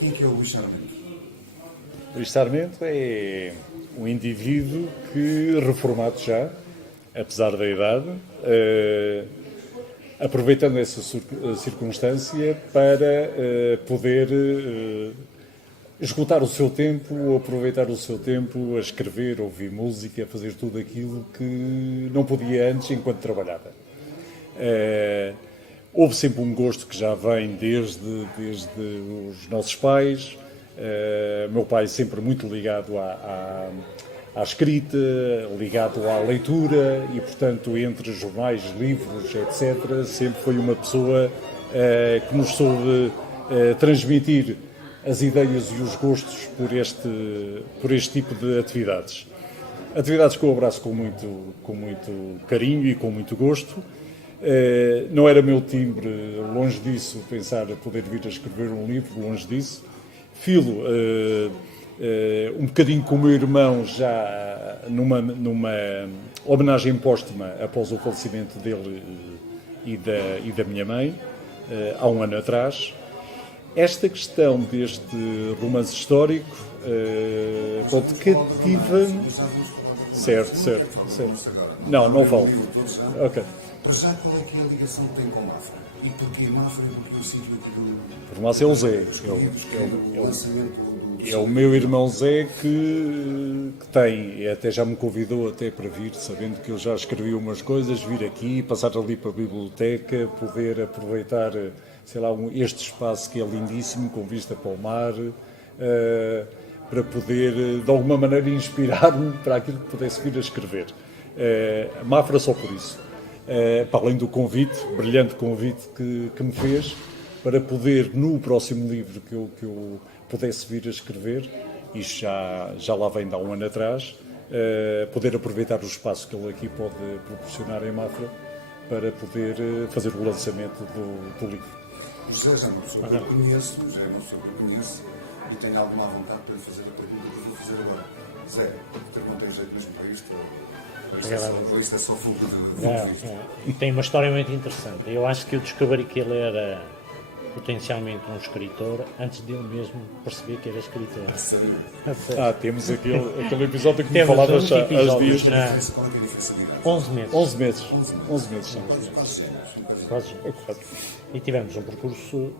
Quem é que é o Luís Sarmento? Luís Sarmento é um indivíduo que, reformado já, apesar da idade, aproveitando essa circunstância para poder esgotar o seu tempo, ou aproveitar o seu tempo a escrever, a ouvir música, a fazer tudo aquilo que não podia antes enquanto trabalhava. Houve sempre um gosto que já vem desde os nossos pais. Meu pai sempre muito ligado à escrita, ligado à leitura e, portanto, entre jornais, livros, etc., sempre foi uma pessoa que nos soube transmitir as ideias e os gostos por este tipo de atividades. Atividades que eu abraço com muito carinho e com muito gosto. Não era meu timbre, longe disso, pensar poder vir a escrever um livro, longe disso. Filo, um bocadinho com o meu irmão, já numa homenagem póstuma após o falecimento dele e da minha mãe, há um ano atrás. Esta questão deste romance histórico cativa-me. Certo. Não falo. Ok. Para já, qual é que é a ligação que tem com Mafra? E porquê Mafra e porquê o sítio aqui do... Por Mafra é o Zé. É o meu irmão Zé que tem, até já me convidou até para vir, sabendo que eu já escrevi umas coisas, vir aqui, passar ali para a biblioteca, poder aproveitar, sei lá, este espaço que é lindíssimo, com vista para o mar, para poder, de alguma maneira, inspirar-me para aquilo que pudesse vir a escrever. Mafra só por isso. Para além do convite, brilhante convite que me fez, para poder, no próximo livro que eu pudesse vir a escrever, isto já lá vem de há um ano atrás, poder aproveitar o espaço que ele aqui pode proporcionar em Mafra para poder fazer o lançamento do livro. José já é uma pessoa que eu conheço e tenho alguma vontade para lhe fazer a pergunta que eu vou fazer agora. Zé, tu não tens jeito mesmo para isto? Ou isto é só fogo de Tem uma história muito interessante. Eu acho que eu descobri que ele era potencialmente um escritor antes de ele mesmo perceber que era escritor. Temos aquele episódio que me falavas já às dias. 11 meses. 11 meses. Quase. E tivemos um percurso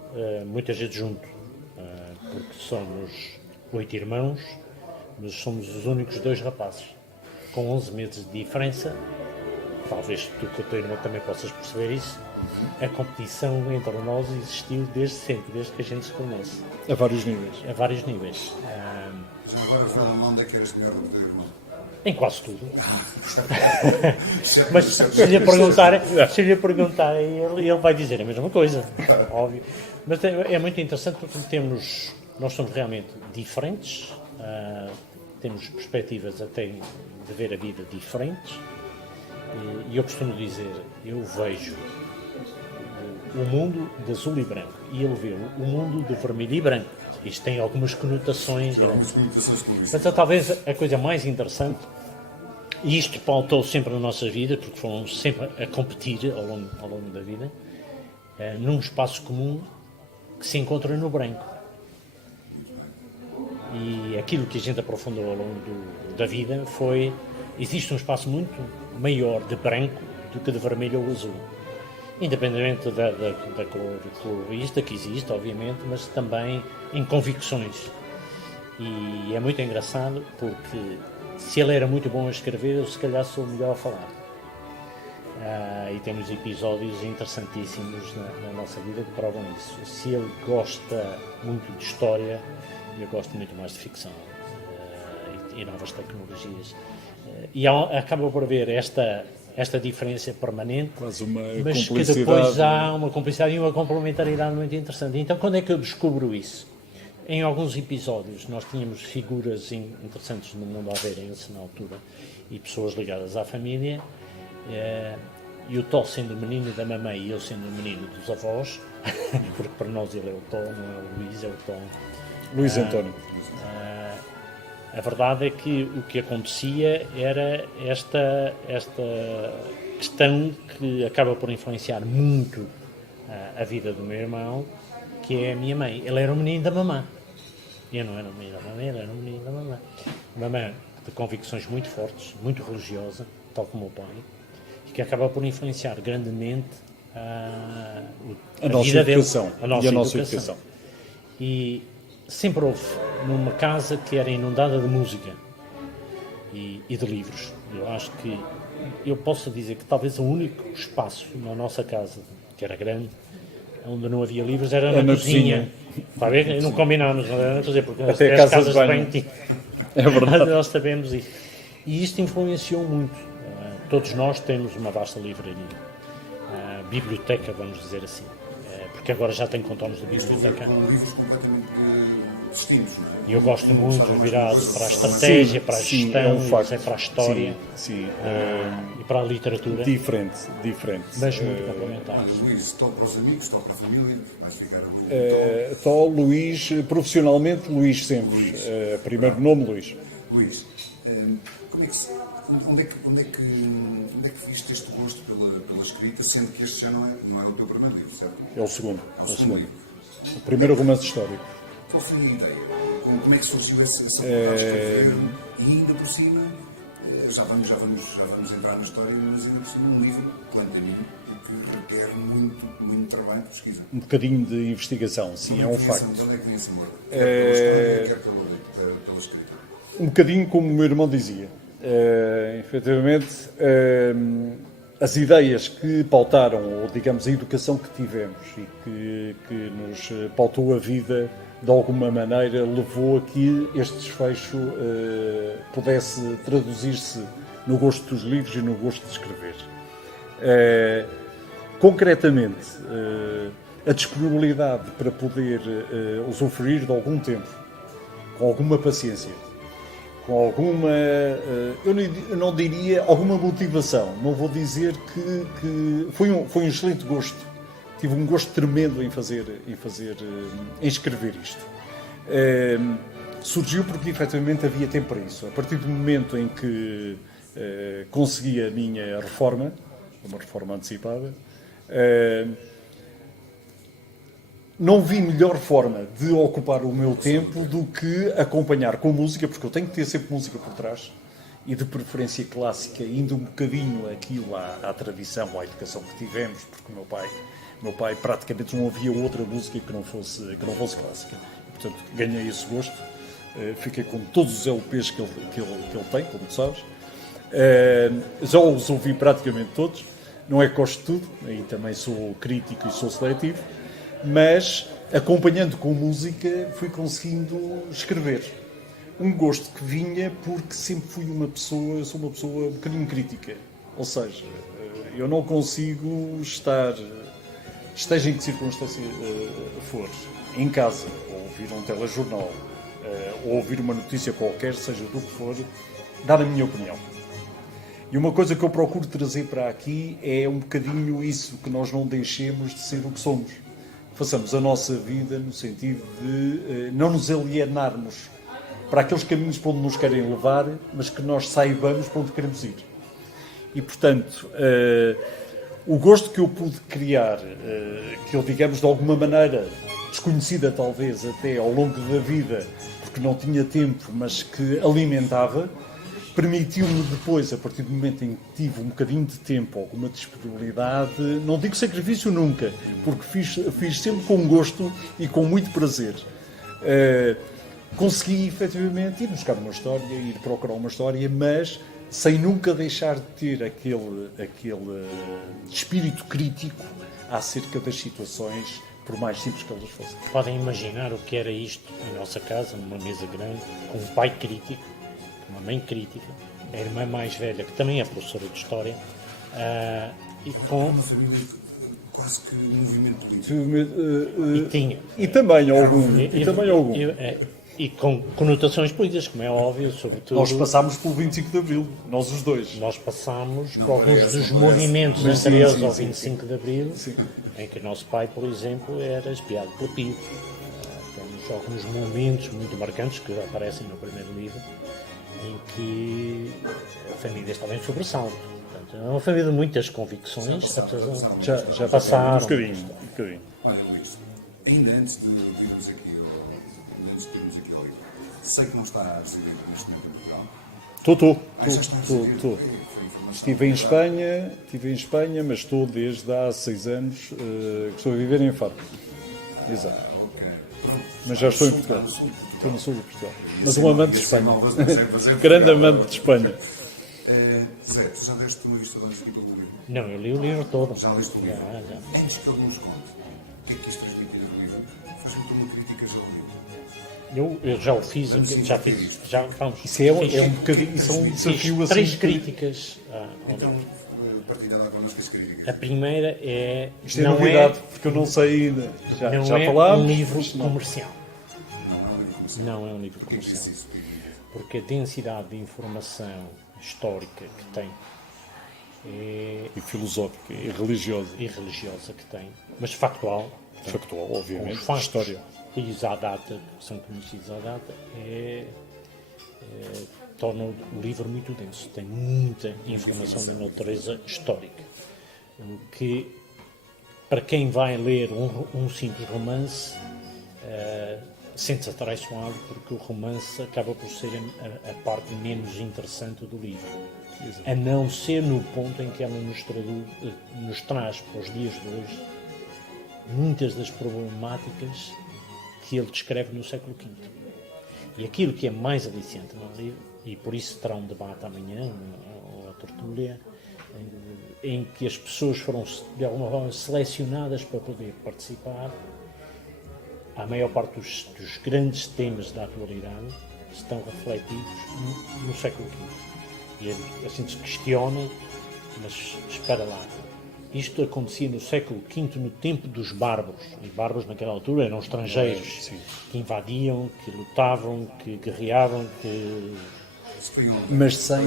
muita gente junto, porque somos 8 irmãos, mas somos os únicos 2 rapazes. Com 11 meses de diferença, talvez tu com o teu irmão também possas perceber isso, a competição entre nós existiu desde sempre, desde que a gente se conhece. A vários níveis. Já agora fala onde é que eres melhor do que o teu irmão? Em quase tudo. Mas se lhe perguntar ele vai dizer a mesma coisa, óbvio. Mas é muito interessante porque nós somos realmente diferentes, temos perspectivas até de ver a vida diferentes, e eu costumo dizer, eu vejo o mundo de azul e branco e ele vê o mundo de vermelho e branco. Isto tem algumas conotações. Mas talvez a coisa mais interessante, e isto pautou sempre na nossa vida, porque fomos sempre a competir ao longo da vida, num espaço comum que se encontra no branco. E aquilo que a gente aprofundou ao longo da vida foi, existe um espaço muito maior de branco do que de vermelho ou azul. Independentemente da cor colorista que existe, obviamente, mas também em convicções. E é muito engraçado porque se ele era muito bom a escrever, eu se calhar sou melhor a falar. E temos episódios interessantíssimos na nossa vida que provam isso. Se ele gosta muito de história, eu gosto muito mais de ficção e novas tecnologias. E acaba por haver esta diferença permanente, mas que depois há uma complicidade e uma complementaridade muito interessante. Então, quando é que eu descubro isso? Em alguns episódios, nós tínhamos figuras interessantes no mundo aveirense na altura e pessoas ligadas à família, e o Tó sendo o menino da mamãe e eu sendo o menino dos avós, porque para nós ele é o Tó, não é o Luís, é o Tó. Luís António. A verdade é que o que acontecia era esta questão que acaba por influenciar muito a vida do meu irmão, que é a minha mãe. Ele era o menino da mamã. Eu não era um menino da mamãe, era um menino da mamãe. Mamãe de convicções muito fortes, muito religiosa, tal como o meu pai, e que acaba por influenciar grandemente a nossa vida dele, educação e a nossa educação. E sempre houve numa casa que era inundada de música e de livros. Eu acho que eu posso dizer que talvez o único espaço na nossa casa, que era grande, onde não havia livros, era na cozinha. Está a ver? Não combinámos, não era na cozinha, porque até as a casa casas de banho. é verdade. Nós sabemos isso. E isto influenciou muito. Todos nós temos uma vasta livraria. Biblioteca, vamos dizer assim. Porque agora já tenho contornos de biblioteca. Com livros completamente distintos, não é? E eu gosto muito, virado para a estratégia, para a gestão, é um facto. para a história e para a literatura. Diferente. Mas muito complementar. Luís, toca para os amigos, toca para a família, vais ficar a Luís, profissionalmente, Luís sempre. Primeiro nome, Luís. Luís, como é que onde é que viste este gosto pela escrita, sendo que este já não é o teu primeiro livro, certo? É o segundo. É o segundo livro. O primeiro romance histórico. Qual foi a ideia? Como é que surgiu essa vontade de escrever? E ainda por cima, já vamos entrar na história, mas ainda por cima um livro, plano mim, que requer muito trabalho de pesquisa. Um bocadinho de investigação, sim, é um facto. De onde é que vem esse amor? Quer pela história, quer pela escrita? Um bocadinho como o meu irmão dizia. Efetivamente, as ideias que pautaram, ou digamos a educação que tivemos e que nos pautou a vida de alguma maneira, levou a que este desfecho pudesse traduzir-se no gosto dos livros e no gosto de escrever. Concretamente, a disponibilidade para poder usufruir de algum tempo, com alguma paciência, com alguma, eu não diria alguma motivação, não vou dizer que foi um excelente gosto. Tive um gosto tremendo em escrever isto. Surgiu porque efetivamente havia tempo para isso. A partir do momento em que consegui a minha reforma, uma reforma antecipada, não vi melhor forma de ocupar o meu tempo do que acompanhar com música, porque eu tenho que ter sempre música por trás, e de preferência clássica, indo um bocadinho aquilo à tradição, à educação que tivemos, porque o meu pai praticamente não havia outra música que não fosse clássica. E, portanto, ganhei esse gosto, fiquei com todos os LPs que ele tem, como tu sabes. Já os ouvi praticamente todos, não é que gosto de tudo, aí também sou crítico e sou seletivo, mas acompanhando com música fui conseguindo escrever. Um gosto que vinha porque sempre sou uma pessoa um bocadinho crítica, ou seja, eu não consigo esteja em que circunstância for, em casa, ou ouvir um telejornal, ou ouvir uma notícia qualquer, seja do que for, dar a minha opinião. E uma coisa que eu procuro trazer para aqui é um bocadinho isso, que nós não deixemos de ser o que somos. Façamos a nossa vida no sentido de não nos alienarmos para aqueles caminhos para onde nos querem levar, mas que nós saibamos para onde queremos ir. E, portanto, o gosto que eu pude criar, que eu, digamos, de alguma maneira, desconhecida talvez até ao longo da vida, porque não tinha tempo, mas que alimentava, permitiu-me depois, a partir do momento em que tive um bocadinho de tempo, alguma disponibilidade, não digo sacrifício nunca, porque fiz sempre com gosto e com muito prazer. Consegui efetivamente ir buscar uma história, ir procurar uma história, mas sem nunca deixar de ter aquele espírito crítico acerca das situações, por mais simples que elas fossem. Podem imaginar o que era isto em nossa casa, numa mesa grande, com um pai crítico, uma mãe crítica, a irmã mais velha, que também é professora de História, e com... Uma família quase que um movimento político. E tinha... E também algum. E com conotações políticas, como é óbvio, sobretudo... Nós passámos pelo 25 de Abril, nós os dois. Nós passámos por alguns dos movimentos anteriores ao 25 de Abril, em que o nosso pai, por exemplo, era espiado pelo PIB. Temos alguns momentos muito marcantes que aparecem no primeiro livro, em que a família estava em sobressalto. Portanto, é uma família de muitas convicções. Já passaram um bocadinho. Olha, Luís, ainda antes de irmos aqui ao Sei que não está a residir neste momento em Portugal. Já está a Estou. residir. Foi informação. Estive em Espanha, mas estou desde há 6 anos que estou a viver em Faro. Exato. Ok. Pronto. Mas já estou em Está Portugal. no sul de Estou no sul de Portugal. Mas um amante de Espanha. Espanha. Grande amante de Espanha. Zé, tu já deste uma vista de olhos aqui pelo livro? Não, eu li o livro todo. Já leste o livro? Já. Antes que ele nos conte o que é que isto transmite do livro, faz-me uma crítica já ao livro. Eu já o fiz, já fiz, já vamos. Isso é um bocadinho, isso é um desafio Fiz assim. 3 críticas ao Então, livro. partilha lá connosco as críticas. A primeira é. Isto é novidade, porque eu não sei ainda. Não Já é falámos. um livro mas não. comercial. Não é um livro comercial. Não é um livro Porquê que disse comercial. isso? Porque a densidade de informação histórica que tem E filosófica, e religiosa. e religiosa que tem, mas factual, Factual, com obviamente. os factos História. conhecidos à data, que são conhecidos à data, torna o livro muito denso. Tem muita informação da natureza histórica, o que, para quem vai ler um simples romance, sente-se atraiçoado, porque o romance acaba por ser a parte menos interessante do livro. A não ser no ponto em que ela nos traz para os dias de hoje muitas das problemáticas que ele descreve no século V. E aquilo que é mais aliciante no livro, e por isso terá um debate amanhã, ou a tertúlia, em que as pessoas foram de alguma forma selecionadas para poder participar, a maior parte dos grandes temas da atualidade estão refletidos no século V. E ele assim se questiona, mas espera lá. Isto acontecia no século V, no tempo dos bárbaros. E bárbaros naquela altura eram estrangeiros que invadiam, que lutavam, que guerreavam, que... Isso foi um... Mas sem.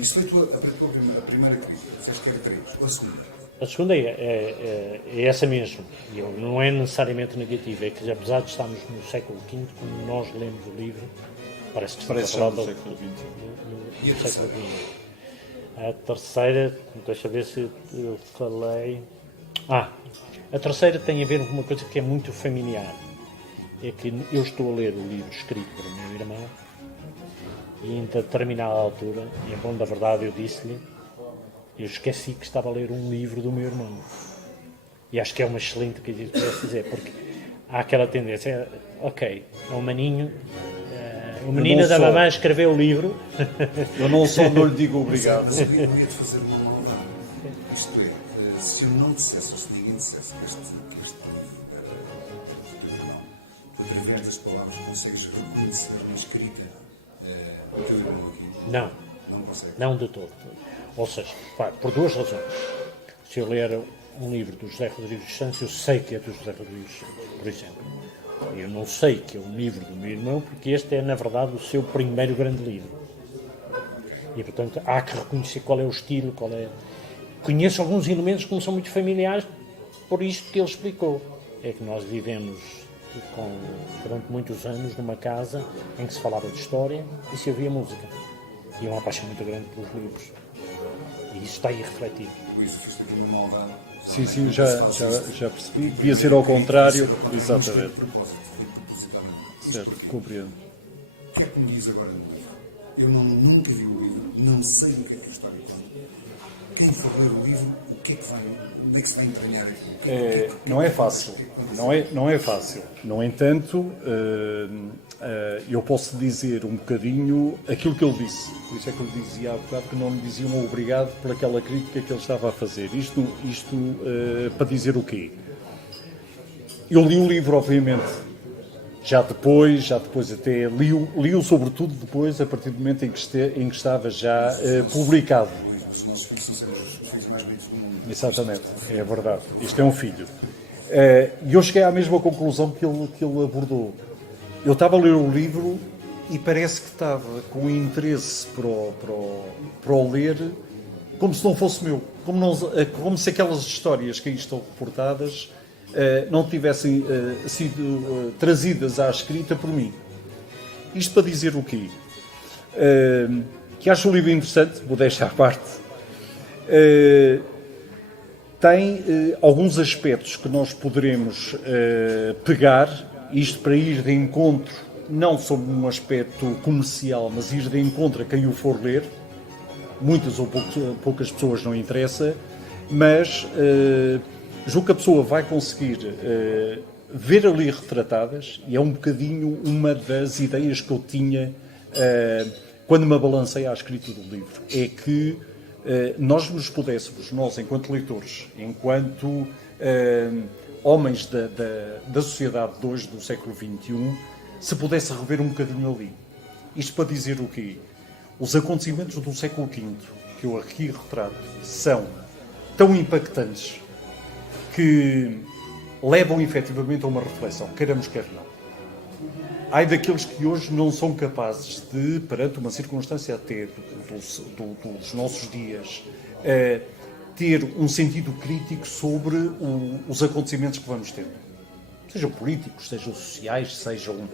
Isso foi a tua primeira crítica. Disseste que era 3. Ou a segunda? A segunda é essa mesmo. E não é necessariamente negativa. É que apesar de estarmos no século V, quando nós lemos o livro, parece que estamos a falar do século XX. A terceira, deixa eu ver se eu falei... a terceira tem a ver com uma coisa que é muito familiar. É que eu estou a ler o livro escrito pelo meu irmão e em determinada altura, em bom da verdade eu disse-lhe, eu esqueci que estava a ler um livro do meu irmão. E acho que é uma excelente coisa que eu posso dizer, porque há aquela tendência, ok, é um maninho, o menino da mamãe escreveu o livro. Eu não só não lhe digo obrigado. Mas eu ia-te fazer uma maldade. Isto é, se eu não dissesse, ou se ninguém dissesse que este livro era do teu irmão, através das palavras consegues reconhecer na escrita o teu irmão aqui? Não. Não consegue? Não de todo. Ou seja, por duas razões. Se eu ler um livro do José Rodrigues dos Santos, eu sei que é do José Rodrigues dos Santos, por exemplo. Eu não sei que é um livro do meu irmão, porque este é, na verdade, o seu primeiro grande livro. E, portanto, há que reconhecer qual é o estilo, qual é... Conheço alguns elementos que não são muito familiares, por isto que ele explicou. É que nós vivemos durante muitos anos numa casa em que se falava de história e se ouvia música. E uma paixão muito grande pelos livros. E isso está aí refletido. Luís, fiz aqui uma maldade. Sim, já percebi. Devia ser ao contrário. Exatamente. Certo, compreendo. O que é que me diz agora no livro? Eu nunca vi o livro, não sei o que é que está ali. Quem for ler o livro, o que é que vai, onde é que se vai entranhar aquilo? Não é fácil. Não é fácil. No entanto, eu posso dizer um bocadinho aquilo que ele disse. Por isso é que eu dizia há bocado que não me diziam obrigado por aquela crítica que ele estava a fazer. Isto para dizer o quê? Eu li o livro, obviamente, já depois até li-o sobretudo depois, a partir do momento em que estava já publicado. Os nossos filhos são sempre os filhos mais bonitos do mundo. Exatamente, é verdade. Isto é um filho. E eu cheguei à mesma conclusão que ele abordou. Eu estava a ler o livro e parece que estava com interesse para o ler como se não fosse meu. Como se aquelas histórias que aí estão reportadas não tivessem sido trazidas à escrita por mim. Isto para dizer o quê? Que acho o livro interessante, vou deixar à parte. Tem alguns aspectos que nós poderemos pegar, isto para ir de encontro não sob um aspecto comercial, mas ir de encontro a quem o for ler. Muitas ou poucas pessoas não interessa, mas julgo que a pessoa vai conseguir ver ali retratadas, e é um bocadinho uma das ideias que eu tinha quando me abalancei à escrita do livro, é que nós nos pudéssemos, nós enquanto leitores, enquanto homens da sociedade de hoje, do século XXI, se pudesse rever um bocadinho ali. Isto para dizer o quê? Os acontecimentos do século V, que eu aqui retrato, são tão impactantes que levam efetivamente a uma reflexão, queiramos quer não. Ai daqueles que hoje não são capazes de, perante uma circunstância até dos nossos dias, ter um sentido crítico sobre os acontecimentos que vamos tendo. Sejam políticos, sejam sociais, sejam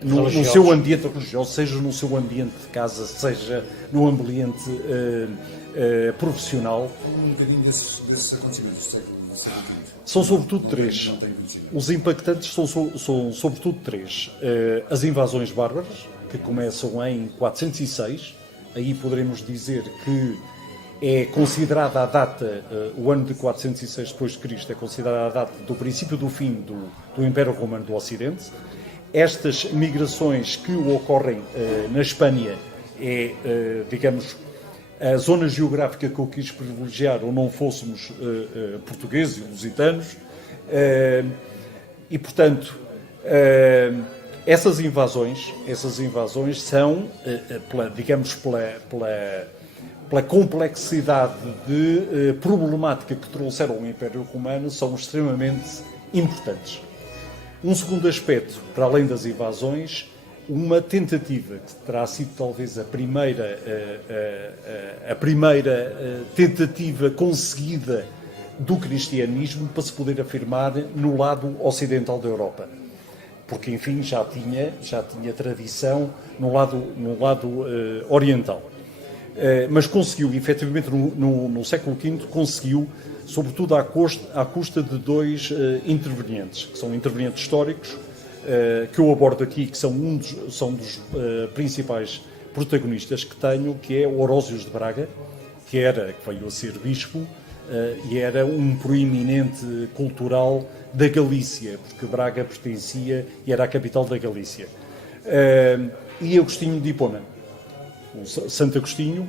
no seu ambiente religioso, seja no seu ambiente de casa, seja no ambiente profissional. Um bocadinho desses acontecimentos do século XX. São sobretudo três. Os impactantes são sobretudo três. As invasões bárbaras, que começam em 406, aí poderemos dizer que é considerada a data, o ano de 406 depois de Cristo, é considerada a data do princípio do fim do Império Romano do Ocidente. Estas migrações que ocorrem na Espanha digamos, a zona geográfica que eu quis privilegiar, ou não fôssemos portugueses e lusitanos, e portanto essas invasões são, digamos, pela complexidade de problemática que trouxeram ao Império Romano, são extremamente importantes. Um segundo aspecto, para além das invasões, uma tentativa, que terá sido talvez a primeira tentativa conseguida do cristianismo para se poder afirmar no lado ocidental da Europa. Porque, enfim, já tinha tradição no lado oriental. Mas conseguiu, efetivamente, no século V, conseguiu, sobretudo à custa de dois intervenientes, que são intervenientes históricos, que eu abordo aqui, que são dos principais protagonistas que tenho, que é o Orósios de Braga, que veio a ser bispo, e era um proeminente cultural da Galícia, porque Braga pertencia e era a capital da Galícia. E Agostinho de Hipona, o Santo Agostinho,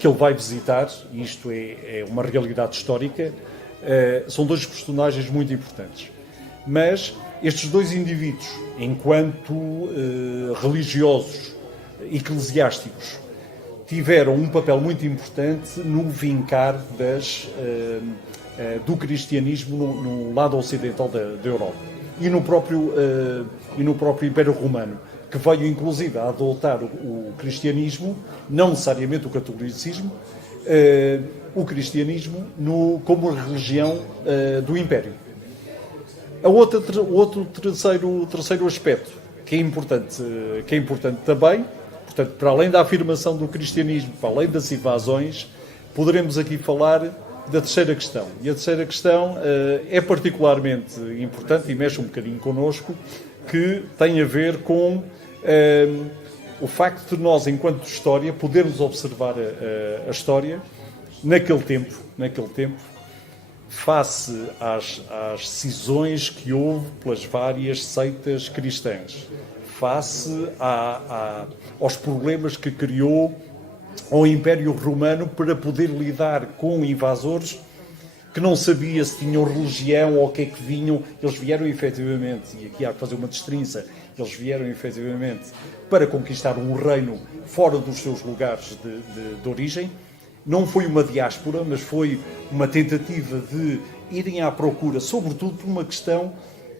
que ele vai visitar, e isto é uma realidade histórica, são dois personagens muito importantes. Mas estes dois indivíduos, enquanto religiosos, eclesiásticos, tiveram um papel muito importante no vincar do cristianismo no lado ocidental da Europa e no próprio Império Romano, que veio inclusive a adotar o cristianismo, não necessariamente o catolicismo, o cristianismo como religião do Império. O outro terceiro aspecto que é importante também, portanto, para além da afirmação do cristianismo, para além das invasões, poderemos aqui falar da terceira questão. E a terceira questão é particularmente importante e mexe um bocadinho connosco, que tem a ver com o facto de nós, enquanto história, podermos observar a história naquele tempo, face às decisões que houve pelas várias seitas cristãs, face aos problemas que criou ao Império Romano para poder lidar com invasores que não sabia se tinham religião ou o que é que vinham. Eles vieram efetivamente, e aqui há que fazer uma destrinça, eles vieram efetivamente para conquistar um reino fora dos seus lugares de origem. Não foi uma diáspora, mas foi uma tentativa de irem à procura, sobretudo por uma questão,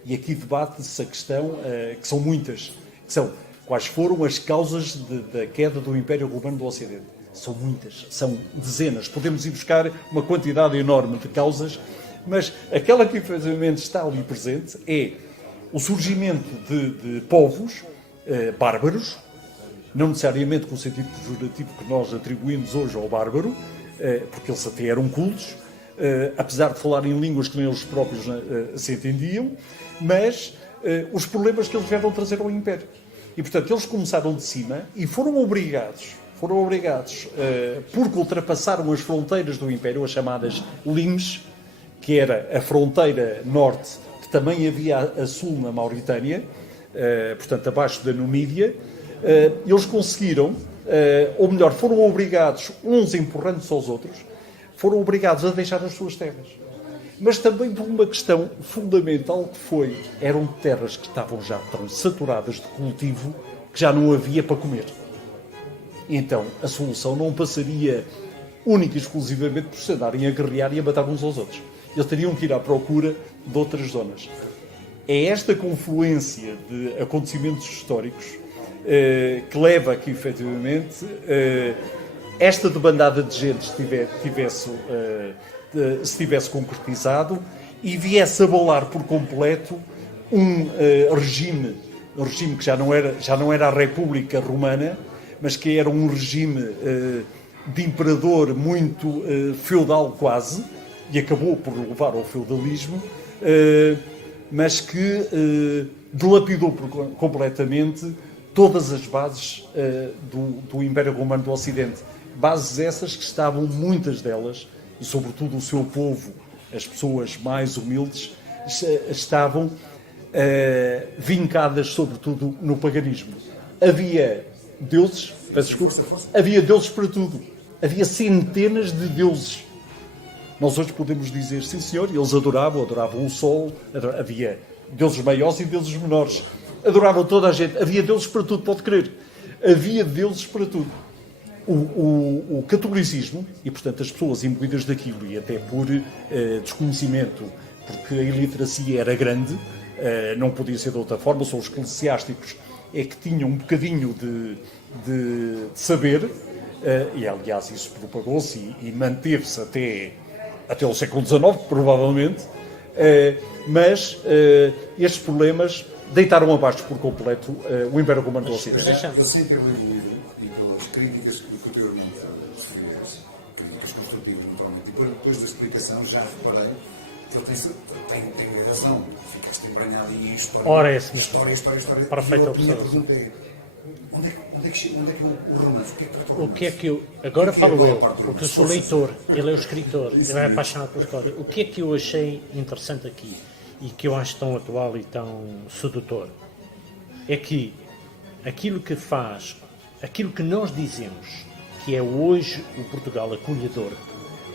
e aqui debate-se a questão, que são muitas, que são quais foram as causas da queda do Império Romano do Ocidente. São muitas, são dezenas. Podemos ir buscar uma quantidade enorme de causas, mas aquela que efetivamente está ali presente é o surgimento de povos bárbaros, não necessariamente com o sentido pejorativo que nós atribuímos hoje ao bárbaro, porque eles até eram cultos, apesar de falarem em línguas que nem eles próprios se entendiam, mas os problemas que eles vieram trazer ao Império. E, portanto, eles começaram de cima e foram obrigados, porque ultrapassaram as fronteiras do Império, as chamadas limes, que era a fronteira norte, que também havia a sul na Mauritânia, portanto, abaixo da Numídia, eles conseguiram, ou melhor, foram obrigados, uns empurrando-se aos outros, foram obrigados a deixar as suas terras. Mas também por uma questão fundamental que eram terras que estavam já tão saturadas de cultivo que já não havia para comer. Então, a solução não passaria única e exclusivamente por se andarem a guerrear e a matar uns aos outros. Eles teriam que ir à procura de outras zonas. É esta confluência de acontecimentos históricos que leva a que, efetivamente, esta debandada de gente se tivesse concretizado e viesse a abalar por completo um regime que já não era a República Romana, mas que era um regime de imperador muito feudal quase, e acabou por levar ao feudalismo, mas que dilapidou completamente todas as bases do Império Romano do Ocidente. Bases essas que estavam, muitas delas, e sobretudo o seu povo, as pessoas mais humildes, estavam vincadas sobretudo no paganismo. Havia deuses, havia deuses para tudo. Havia centenas de deuses. Nós hoje podemos dizer, sim senhor, eles adoravam o sol, havia deuses maiores e deuses menores. Adoravam toda a gente, havia deuses para tudo, pode crer. Havia deuses para tudo. O catolicismo, e portanto as pessoas imbuídas daquilo, e até por desconhecimento, porque a iliteracia era grande, não podia ser de outra forma, só os eclesiásticos é que tinham um bocadinho de saber, e aliás isso propagou-se e manteve-se até o século XIX, provavelmente, mas estes problemas deitaram abaixo por completo o Império Romano do Ocidente. Eu sei ter lido o livro e pelas críticas que o teu irmão fez, críticas construtivas, naturalmente, e depois da explicação já reparei que ele tem razão. Ficaste embranhado em história. Ora, é assim. História. Perfeita A minha observação. pergunta é: onde é que o romance? O que é que trata O que é que eu... Agora falo eu, porque eu sou leitor, ele é o escritor, ele é apaixonado pela história. O que é que eu achei interessante aqui, e que eu acho tão atual e tão sedutor, é que aquilo que nós dizemos que é hoje o Portugal acolhedor,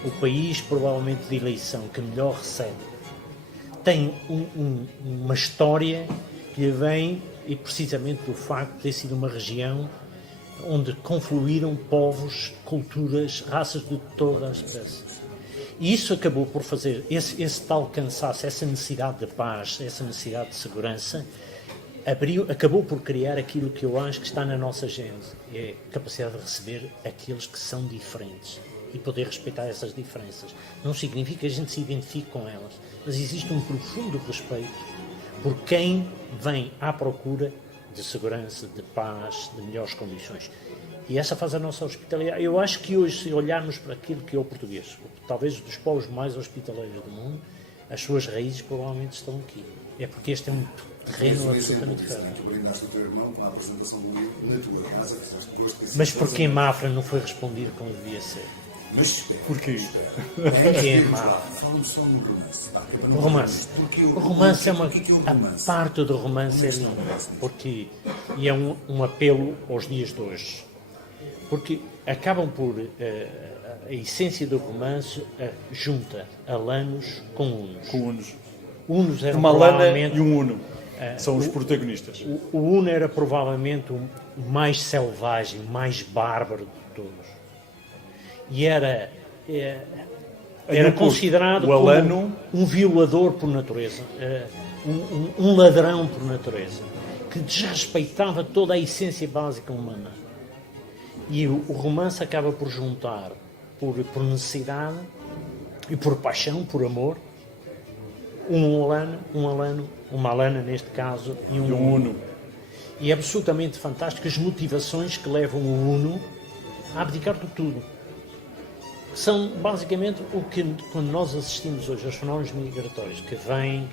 o país provavelmente de eleição que melhor recebe, tem uma história que vem e precisamente do facto de ter sido uma região onde confluíram povos, culturas, raças de todas as espécies. E isso acabou por fazer, esse tal cansaço, essa necessidade de paz, essa necessidade de segurança, acabou por criar aquilo que eu acho que está na nossa gênese, é a capacidade de receber aqueles que são diferentes e poder respeitar essas diferenças. Não significa que a gente se identifique com elas, mas existe um profundo respeito por quem vem à procura de segurança, de paz, de melhores condições. E essa faz a nossa hospitalidade. Eu acho que hoje, se olharmos para aquilo que é o português, talvez dos povos mais hospitaleiros do mundo, as suas raízes provavelmente estão aqui. É porque este é um terreno absolutamente diferente. Tu brindaste o teu irmão com a apresentação do livro na tua casa, fizeste duas coisas. Mas porquê Mafra não foi respondido como devia ser? Mas espera. Porquê? Porquê é Mafra? Fala-me só no romance. O romance. O romance é uma... O que é o romance? A parte do romance é linda, porque e é um apelo aos dias de hoje. Porque acabam por... a essência do romance junta alanos com unos. Com unos. Unos eram Uma lana provavelmente... e um uno. São os protagonistas. O uno era provavelmente o mais selvagem, o mais bárbaro de todos. E era considerado o alano, como um violador por natureza, um ladrão por natureza, que desrespeitava toda a essência básica humana. E o romance acaba por juntar, por necessidade e por paixão, por amor, uma alana neste caso, e um uno. E é absolutamente fantástico as motivações que levam o uno a abdicar de tudo. São basicamente o que, quando nós assistimos hoje aos fenómenos migratórios que vêm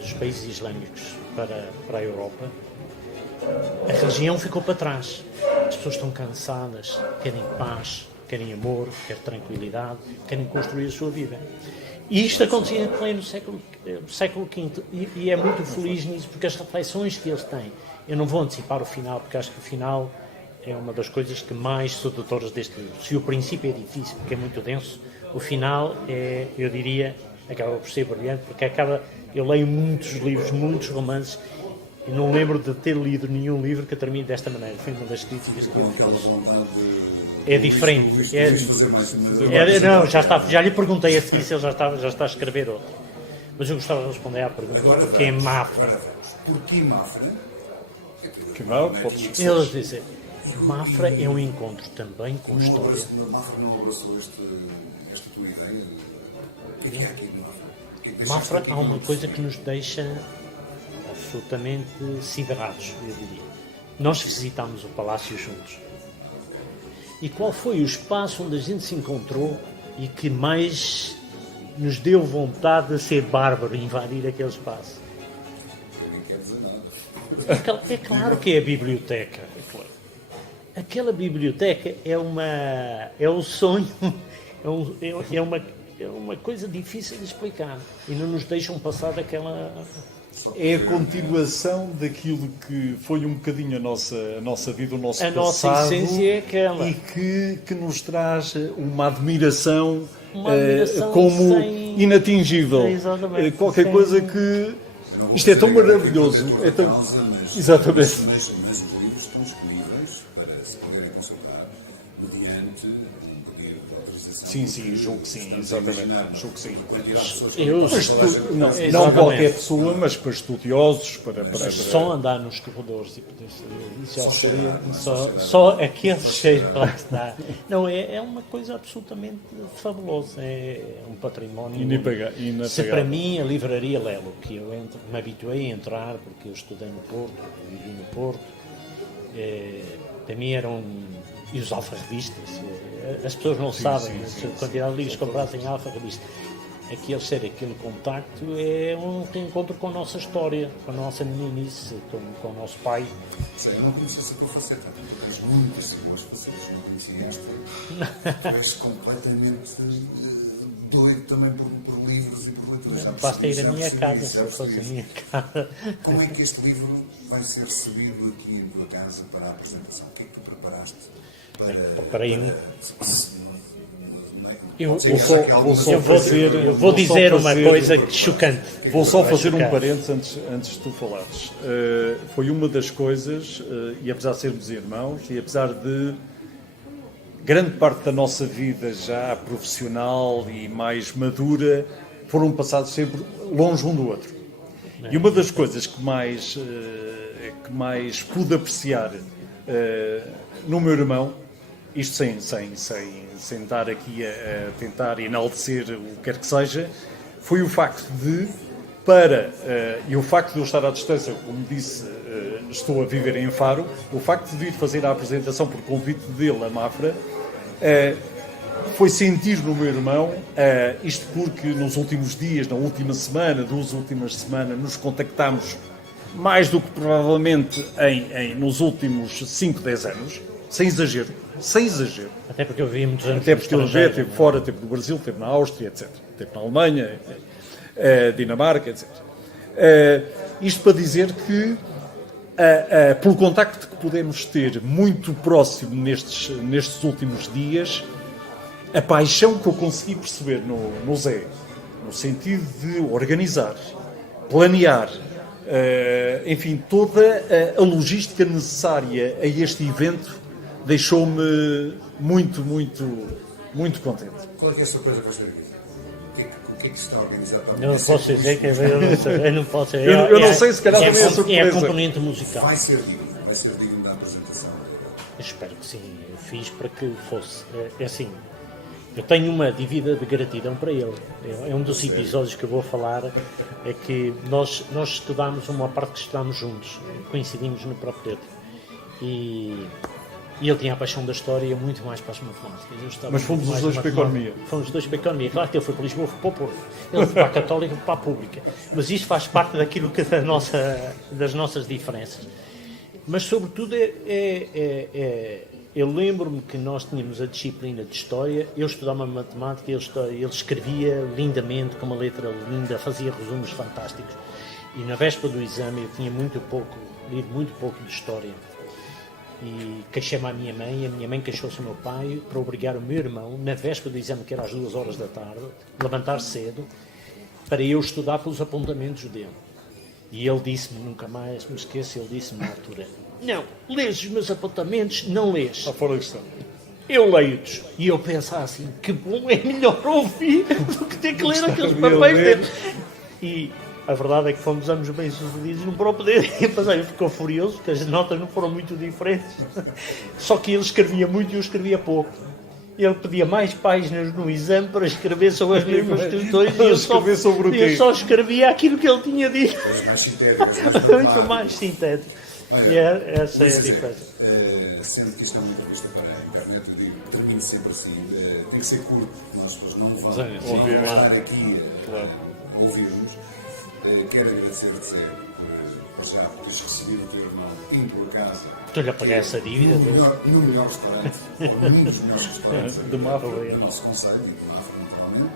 dos países islâmicos para a Europa, a religião ficou para trás. As pessoas estão cansadas, querem paz, querem amor, querem tranquilidade, querem construir a sua vida. E isto acontecia em pleno século V, e é muito feliz nisso, porque as reflexões que eles têm, eu não vou antecipar o final, porque acho que o final é uma das coisas que mais sedutoras deste livro. Se o princípio é difícil, porque é muito denso, o final é, eu diria, acaba por ser brilhante, porque eu leio muitos livros, muitos romances, e não lembro de ter lido nenhum livro que termine desta maneira. Foi uma das críticas que eu fiz. É diferente. Não, já lhe perguntei a seguir se ele já está a escrever outro. Mas eu gostava de responder à pergunta, porque é Mafra. Porquê Mafra? Que mal, podes... Eles dizem, Mafra é um encontro também com história. Mafra não abraçou esta tua ideia? O que é aqui de Mafra? Mafra há uma coisa que nos deixa absolutamente siderados, eu diria. Nós visitámos o palácio juntos. E qual foi o espaço onde a gente se encontrou e que mais nos deu vontade de ser bárbaro e invadir aquele espaço? Não quer dizer nada. É claro que é a biblioteca. Aquela biblioteca é um sonho, é uma coisa difícil de explicar. E não nos deixam passar daquela... É a continuação daquilo que foi um bocadinho a nossa vida, o nosso passado. Nossa essência é aquela. E que nos traz uma admiração, admiração como inatingível. Exatamente. Qualquer coisa que... Isto é tão maravilhoso. É tão... Exatamente. Mas os livros estão disponíveis para se poderem consultar mediante um pedido de autorização. Sim, julgo que sim, exatamente. Julgo que sim. Não qualquer pessoa, mas para estudiosos, para... Só andar nos corredores e poder saber. Isso já seria só aquele cheiro que lá está. Não, é uma coisa absolutamente fabulosa. É um património. Inapagável. Se para mim a livraria Lelo, que eu me habituei a entrar, porque eu estudei no Porto, vivi no Porto, para mim eram... E os alfarrevistas, as pessoas não sabem a quantidade de livros comprados em alfarrevista. Aquele contacto é um reencontro com a nossa história, com a nossa meninice, com o nosso pai. Eu não conhecia essa tua faceta, tu tens muitas boas facetas, não conhecia esta. Tu és completamente doido também por livros e por leituras. Basta ir à minha casa, se fosse a minha casa. Como é que este livro vai ser recebido aqui em tua casa para a apresentação? O que é que tu preparaste? Preparei um. Eu vou dizer uma coisa chocante. Vou só fazer um parênteses antes de tu falares. Foi uma das coisas, e apesar de sermos irmãos, e apesar de grande parte da nossa vida já profissional e mais madura, foram passados sempre longe um do outro. E uma das coisas que mais pude apreciar no meu irmão, isto sem estar aqui a tentar enaltecer o que quer que seja, foi o facto de, e o facto de eu estar à distância, como disse, estou a viver em Faro, o facto de vir fazer a apresentação por convite dele a Mafra, foi sentir no meu irmão, isto porque nos últimos dias, na última semana, 2 últimas semanas, nos contactámos mais do que provavelmente nos últimos 5, 10 anos, sem exagero. Até porque eu vi muitos anos. Até porque ele já esteve fora, esteve no Brasil, esteve na Áustria, etc. Esteve na Alemanha, Dinamarca, etc. Isto para dizer que, pelo contacto que podemos ter muito próximo nestes últimos dias, a paixão que eu consegui perceber no Zé, no sentido de organizar, planear, enfim, toda a logística necessária a este evento, deixou-me muito contente. Qual é que é a surpresa que vais ter aqui? O que é que se está a organizar? Não posso dizer que eu não posso. Eu não sei, se calhar também é surpresa. É a componente musical. Vai ser digno da apresentação. Eu espero que sim. Eu fiz para que fosse. É assim. Eu tenho uma dívida de gratidão para ele. É um dos episódios que eu vou falar. É que nós estudámos uma parte que estudámos juntos. Coincidimos no próprio teatro. E E ele tinha a paixão da história e muito mais para as matemáticas. Eu estava Mas fomos muito os mais dois na para a matemática. economia. Fomos os dois para a economia. Claro que ele foi para Lisboa, foi para o Porto. Ele foi para a Católica, foi para a Pública. Mas isto faz parte daquilo que das nossas diferenças. Mas, sobretudo, eu lembro-me que nós tínhamos a disciplina de História, eu estudava matemática, ele escrevia lindamente, com uma letra linda, fazia resumos fantásticos. E na véspera do exame eu tinha lido muito pouco de História. E queixei-me à minha mãe, a minha mãe queixou-se ao meu pai para obrigar o meu irmão, na véspera do exame, que era às 2 horas da tarde, levantar cedo, para eu estudar pelos apontamentos dele. E ele disse-me, nunca mais me esqueço, ele disse-me na altura: não, lês os meus apontamentos, não lês. Está fora de questão. Eu leio-os. E eu pensava assim, que bom, é melhor ouvir do que ter que ler aqueles Sabia papéis ler. dele. E a verdade é que fomos anos bem-sucedidos no próprio dele. Ele ficou furioso, porque as notas não foram muito diferentes. Só que ele escrevia muito e eu escrevia pouco. Ele pedia mais páginas no exame para escrever sobre as mesmas questões e Escrever sobre o quê? eu só escrevia aquilo que ele tinha dito. Coisas mais sintéticas, mais Muito populares. mais sintético. Olha, E essa é Luís a José, diferença. sendo que isto é uma entrevista para a internet, eu digo, termino sempre assim, tem que ser curto, porque nós depois não vamos Sim, estar aqui Claro. a ouvir-nos. Quero agradecer-te, Zé, por já teres recebido o teu irmão em tua casa. Estou-lhe a pagar essa dívida. No melhor restaurante, ou num dos melhores restaurantes De Mafra. do nosso conselho, e de Mafra, naturalmente.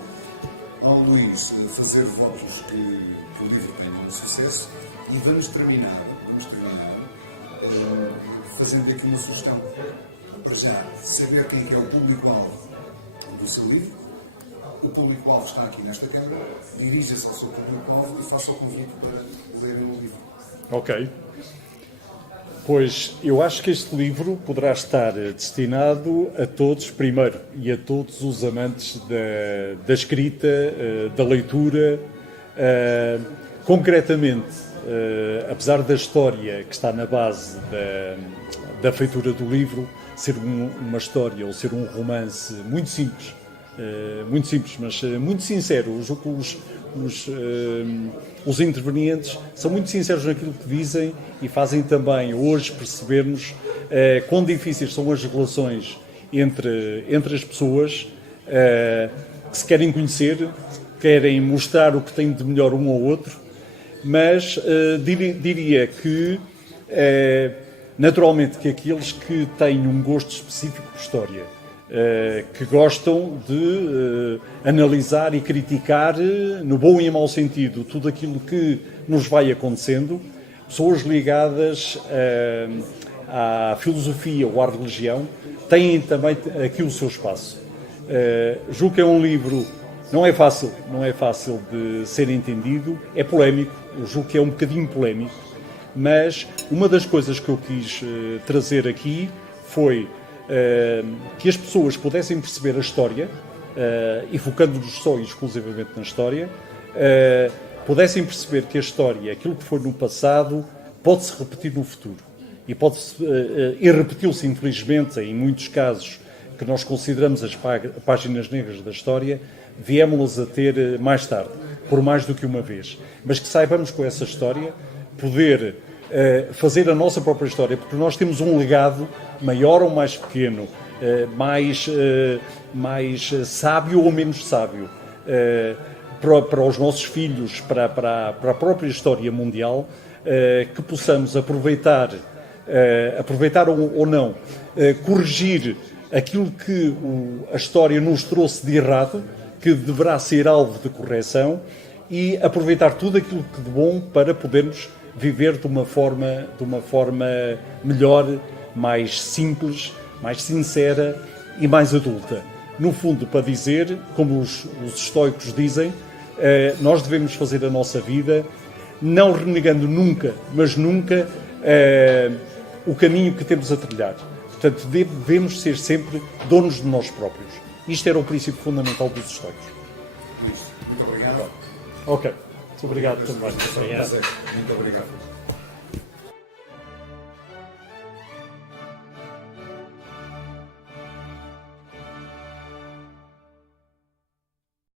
Ao Luís, fazer votos que o livro tenha um sucesso e vamos terminar fazendo aqui uma sugestão. Para já, saber quem é o público-alvo do seu livro. O público-alvo está aqui nesta câmara, dirija-se ao seu público-alvo e faça o convite para lerem o livro. Ok. Pois, eu acho que este livro poderá estar destinado a todos, primeiro, e a todos os amantes da escrita, da leitura. Concretamente, apesar da história que está na base da feitura do livro ser uma história ou ser um romance muito simples, mas muito sincero. Os intervenientes são muito sinceros naquilo que dizem e fazem também hoje percebermos quão difíceis são as relações entre as pessoas que se querem conhecer, querem mostrar o que têm de melhor um ao outro, mas diria que naturalmente que aqueles que têm um gosto específico por história, que gostam de analisar e criticar, no bom e mau sentido, tudo aquilo que nos vai acontecendo, pessoas ligadas à filosofia ou à religião, têm também aqui o seu espaço. Julgo que é um livro, não é fácil de ser entendido, é polémico, eu julgo que é um bocadinho polémico, mas uma das coisas que eu quis trazer aqui foi que as pessoas pudessem perceber a história, e focando-nos só e exclusivamente na história, pudessem perceber que a história, aquilo que foi no passado, pode-se repetir no futuro. E repetiu-se, infelizmente, em muitos casos que nós consideramos as páginas negras da história, viemos-las a ter mais tarde, por mais do que uma vez. Mas que saibamos com essa história poder fazer a nossa própria história, porque nós temos um legado maior ou mais pequeno, mais sábio ou menos sábio, para os nossos filhos, para a própria história mundial, que possamos aproveitar ou não, corrigir aquilo que a história nos trouxe de errado, que deverá ser alvo de correção, e aproveitar tudo aquilo que de bom para podermos viver de uma forma melhor, mais simples, mais sincera e mais adulta. No fundo, para dizer, como os estoicos dizem, nós devemos fazer a nossa vida não renegando nunca, mas nunca o caminho que temos a trilhar. Portanto, devemos ser sempre donos de nós próprios. Isto era o princípio fundamental dos estoicos. Muito obrigado. Ok. Muito obrigado também. Muito obrigado.